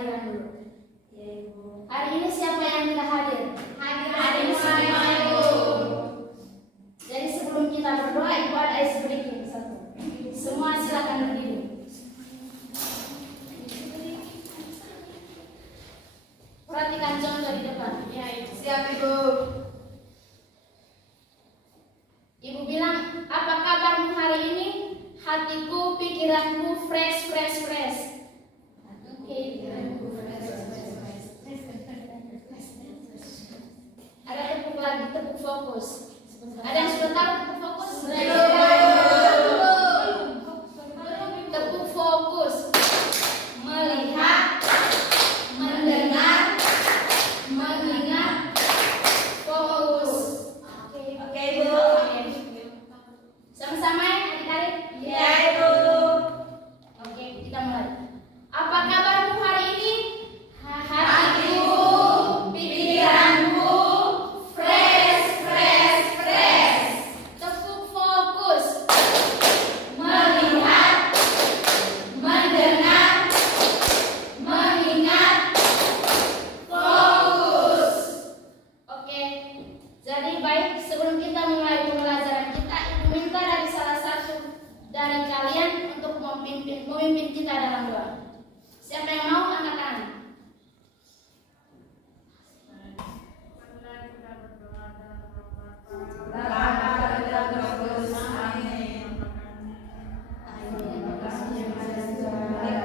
kehadiran dulu. Hari ini siapa yang tidak hadir? Hadir semua Ibu. Jadi sebelum kita berdoa, Ibu ada ice breaking satu. Semua silakan berdiri. Perhatikan contoh di depan. Ya, Ibu. Siap, Ibu. Ibu bilang, apa kabarmu hari ini? Hatiku, pikiranku fresh. Oke, pikiranku fresh. Ada tepuk lagi, tepuk fokus. Ada yang sudah tahu tepuk fokus? Tepuk fokus. Melihat, mendengar, mengingat, fokus. Oke, Ibu. Sama-sama ya adik-adik? Iya, Ibu. Oke, kita mulai. Apa kabarmu hari ini? Hatiku, pikiranku fresh. Tepuk fokus. Melihat, mendengar, mengingat, fokus. Oke, jadi baik, sebelum kita mulai pembelajaran kita, Ibu minta dari salah satu dari kalian untuk memimpin kita dalam doa. Siapa yang mau angkat tangan?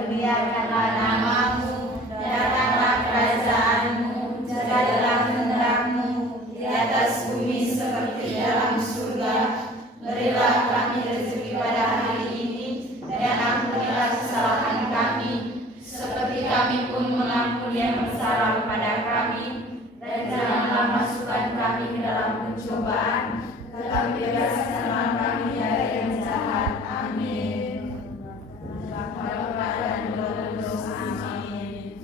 Dimuliakanlah namamu, datanglah kerajaanmu, jadilah kehendak-mu di atas bumi seperti dalam surga. Berilah kami rezeki pada hari ini, dan ampunilah kesalahan kami, seperti kami pun mengampuni yang bersalah kepada kami. Dan janganlah masukkan kami ke dalam pencobaan, tetapi bebaskanlah kami dari yang jahat. Amin.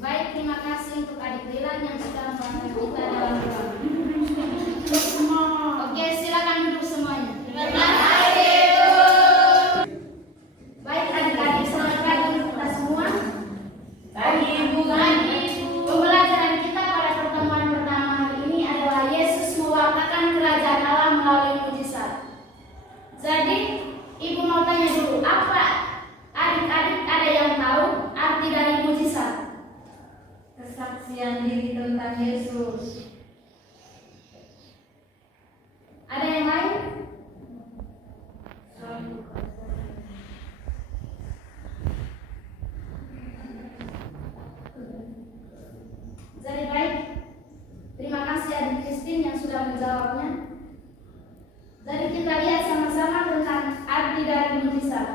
Baik, terima kasih untuk adik Dilan yang sudah membantu kita dalam doa. Oke, silakan duduk semuanya. Terima kasih. Baik adik-adik, selamat pagi untuk kita semua. Pagi Ibu. Pembelajaran kita pada pertemuan pertama hari ini adalah Yesus mewakilkan kerajaan Allah melalui mujizat. Jadi, Ibu mau tanya dulu, apa adik-adik ada yang tahu arti dari mujizat? Kesaksian diri tentang Yesus. Ada yang lain? Jadi baik, terima kasih adik Christine yang sudah menjawabnya. Jadi kita lihat sama-sama tentang arti dari mujizat.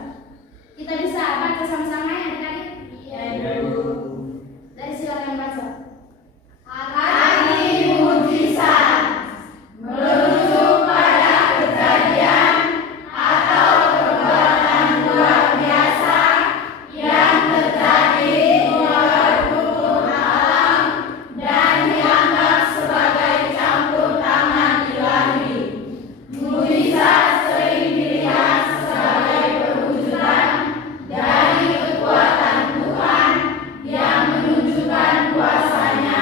Kita bisa baca sama-sama ya adik-adik? Ya, Ibu. Dari silakan baca. Arti mujizat merujuk pada kejadian atau perbuatan luar biasa yang terjadi di luar hukum alam dan dianggap sebagai campur tangan ilahi. Mujizat sering dilihat sebagai perwujudan dari kekuatan Tuhan yang menunjukkan kuasanya,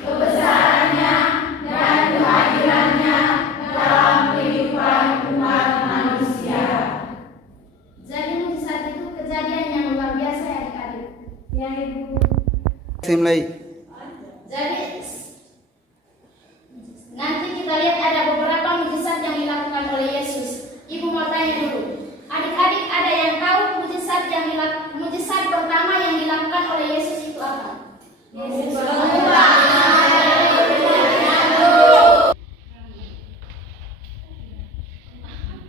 kebesarannya, dan kehadirannya dalam kehidupan umat manusia. Jadi mujizat itu kejadian yang luar biasa ya adik-adik. Ya, Ibu. Mulai. Jadi nanti kita lihat ada beberapa mujizat yang dilakukan oleh Yesus. Ibu mau tanya dulu, adik-adik ada yang tahu mujizat pertama yang dilakukan oleh Yesus itu apa? Yesus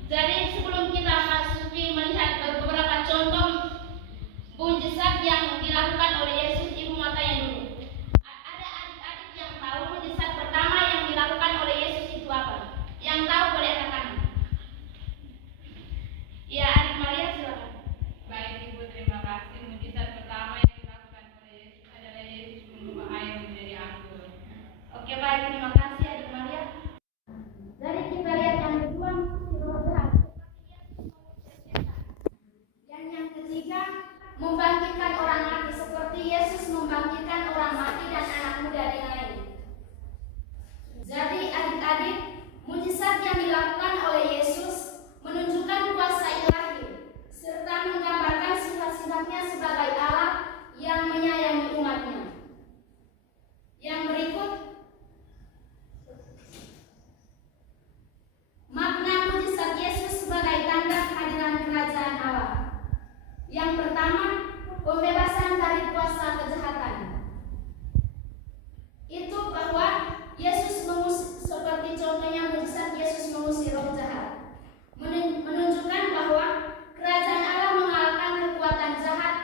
Jadi sebelum kita masuki melihat beberapa contoh mujizat yang dilakukan oleh Yesus, Ibu mau tanya dulu. Ada adik-adik yang tahu mujizat pertama yang dilakukan oleh Yesus itu apa? Yang tahu boleh angkat tangan. Ya, adik Maria silakan. Baik Ibu, terima kasih. Mujizat pertama yang dilakukan oleh Yesus adalah Yesus mengubah air menjadi anggur. Oke, baik, terima kasih adik Maria. Jadi kita lihat yang kedua, kita bergerak. Dan yang ketiga, membangkitkan orang mati seperti seperti Yesus membangkitkan orang mati dan anak muda yang lain. Jadi adik-adik, mujizat yang dilakukan oleh Yesus menunjukkan kuasa ilahi serta menggambarkan sifat-sifatnya sebagai Allah yang menyayangi umatnya. Yang berikut makna mujizat Yesus sebagai tanda kehadiran kerajaan Allah. Yang pertama, pembebasan dari kuasa kejahatan. Itu bahwa Yesus seperti contohnya mujizat Yesus mengusir roh jahat, menunjukkan bahwa kerajaan Allah mengalahkan kekuatan jahat.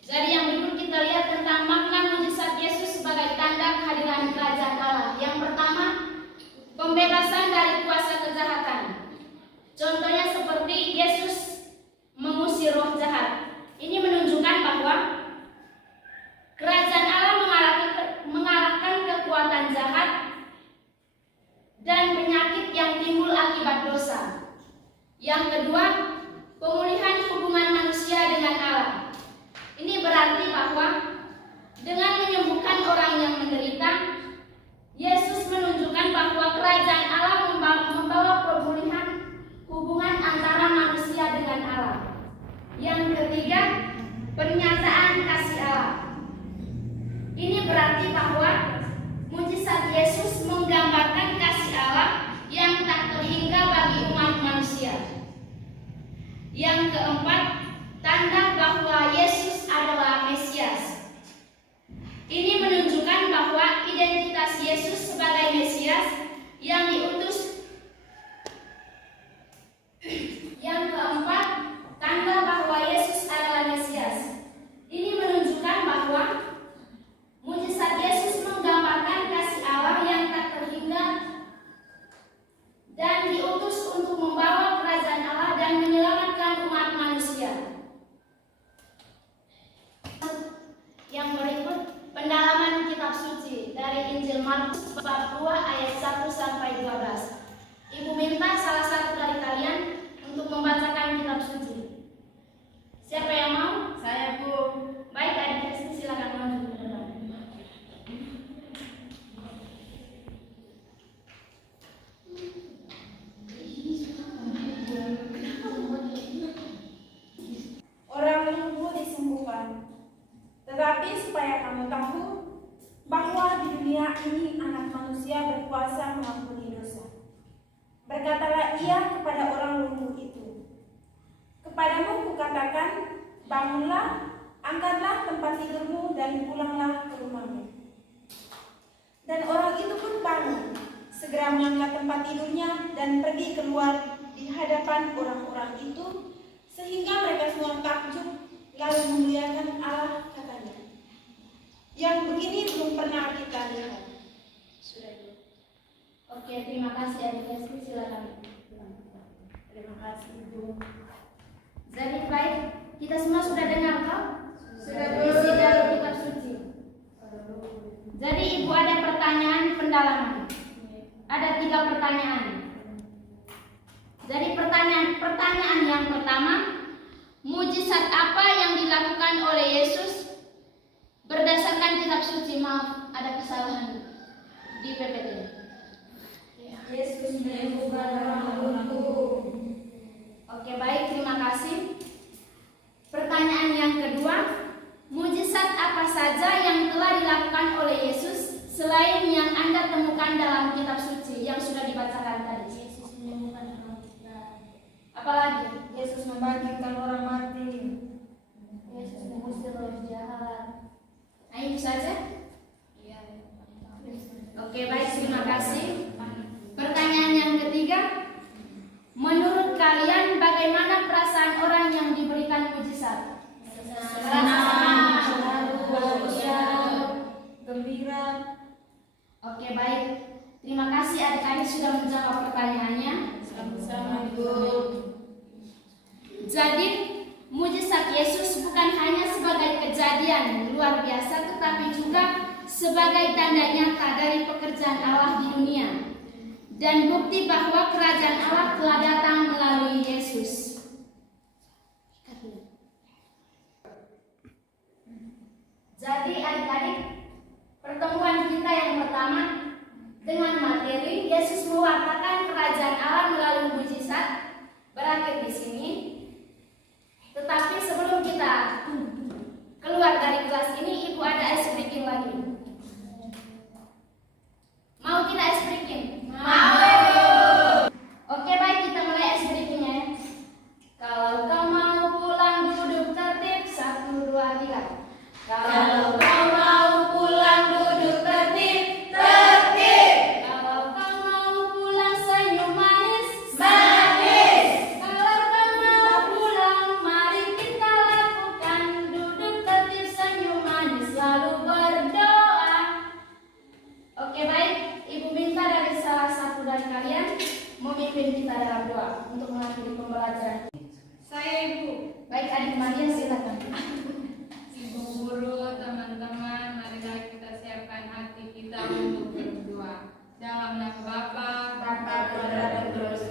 Jadi yang berikut kita lihat tentang makna mujizat Yesus sebagai tanda kehadiran kerajaan Allah. Yang pertama, pembebasan dari kuasa kejahatan. Contohnya seperti Yesus mengusir roh jahat. Ini menunjukkan bahwa kerajaan Allah mengalahkan kekuatan jahat dan penyakit yang timbul akibat dosa. Yang kedua, pemulihan hubungan manusia dengan Allah. Ini berarti bahwa dengan menyembuhkan orang yang menderita, Yesus menunjukkan bahwa kerajaan Allah membawa pemulihan hubungan antara manusia dengan Allah. Yang ketiga, pernyataan kasih Allah. Ini berarti bahwa mujizat Yesus menggambarkan kasih Allah yang tak terhingga bagi umat manusia. Yang keempat, tanda bahwa Yesus adalah Mesias. Ini menunjukkan bahwa identitas Yesus sebagai Mesias yang diutus. Yang keempat, tanda bahwa Yesus adalah Mesias. Ini menunjukkan bahwa mujizat Yesus menggambarkan kasih Allah yang tak terhingga dan diutus untuk membawa kerajaan Allah dan menyelamatkan umat manusia. Yang berikut pendalaman kitab suci dari Injil Markus bab 2 ayat 1 sampai 12. Ibu minta salah satu dari kalian untuk membacakan kitab suci. Siapa yang mau? Saya, Bu. Baik, adik Kristi silakan maju ke depan. Orang lumpuh disembuhkan. Tetapi supaya kamu tahu bahwa di dunia ini anak manusia berkuasa mengampuni dosa. Berkatalah ia kepada orang lumpuh itu, kepadamu kukatakan, bangunlah, angkatlah tempat tidurmu dan pulanglah ke rumahmu. Dan orang itu pun bangun, segera mengangkat tempat tidurnya dan pergi keluar di hadapan orang-orang itu, sehingga mereka semua takjub lalu memuliakan Allah, katanya, yang begini belum pernah kita lihat. Sudah. Oke, terima kasih adik Kristi, silakan. Terima kasih, Ibu. Jadi baik, kita semua sudah dengar toh? Sudah. Isi dari kitab suci. Jadi Ibu ada pertanyaan pendalaman. Ada 3 pertanyaan. Jadi pertanyaan yang pertama, mujizat apa yang dilakukan oleh Yesus berdasarkan kitab suci? Maaf, ada kesalahan di PPT. Yesus menyembuhkan orang lumpuh. Oke, baik, terima kasih. Pertanyaan yang kedua, mujizat apa saja yang telah dilakukan oleh Yesus selain yang Anda temukan dalam kitab suci yang sudah dibacakan tadi? Yesus menyembuhkan orang buta. Apalagi? Yesus membangkitkan orang mati. Yesus mengusir roh jahat. Nah, itu saja? Iya. Oke, baik, terima kasih. Pertanyaan yang ketiga, menurut kalian bagaimana perasaan orang yang diberikan mujizat? Senang, bahagia, gembira. Oke, baik. Terima kasih adik-adik sudah menjawab pertanyaannya. Sama-sama, Ibu. Jadi, mujizat Yesus bukan hanya sebagai kejadian luar biasa, tetapi juga sebagai tanda nyata dari pekerjaan Allah di dunia dan bukti bahwa kerajaan Allah telah datang melalui Yesus. Jadi adik-adik, pertemuan kita yang pertama dengan materi Yesus mewartakan kerajaan Allah melalui mujizat berakhir di sini. Tetapi sebelum kita keluar dari kelas ini, Ibu ada ice breaking lagi. Mau kita ice breaking? Mau. Oke, baik, kita mulai ice breakingnya ya. Kalau kau mau pulang duduk tertib, 1, 2, 3. Kalau kau mau pulang duduk tertib, tertib. Kalau kau mau pulang senyum manis, Manis. Kalau kau mau pulang, mari kita lakukan duduk tertib, senyum manis, lalu berdoa. Oke, baik, Ibu minta dari salah satu dari kalian memimpin kita dalam doa untuk mengakhiri pembelajaran. Saya Ibu. Baik, adik Maria silakan. Ibu guru, teman-teman, marilah kita siapkan hati kita untuk berdoa. Dalam nama Bapa, Dan terus.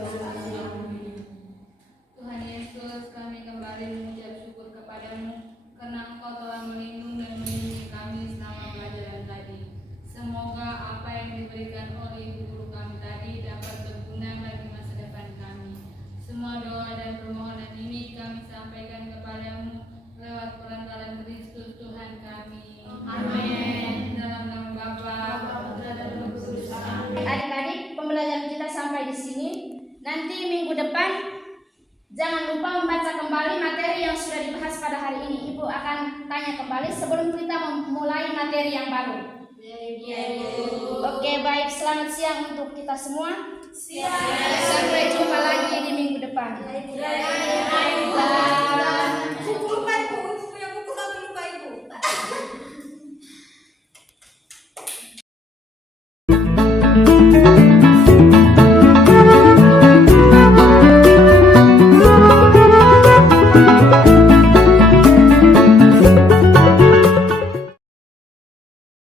Tuhan Yesus, kami kembali mengucap syukur kepadamu karena Engkau telah melindungi dan melindungi kami selama pelajaran tadi. Semoga apa yang diberikan oleh Ibu guru kami tadi dapat berguna bagi masa depan kami. Semua doa dan permohonan ini kami sampaikan kepadamu lewat perantaraan Kristus Tuhan kami. Amin. Dalam nama Bapa, Putra dan Roh Kudus. Amin. Adik-adik, pembelajaran kita sampai di sini. Nanti minggu depan jangan lupa membaca kembali materi yang sudah dibahas pada hari ini. Ibu akan tanya kembali sebelum kita memulai materi yang baru. Oke, baik, selamat siang untuk kita semua. Sampai jumpa lagi di minggu depan. Siap.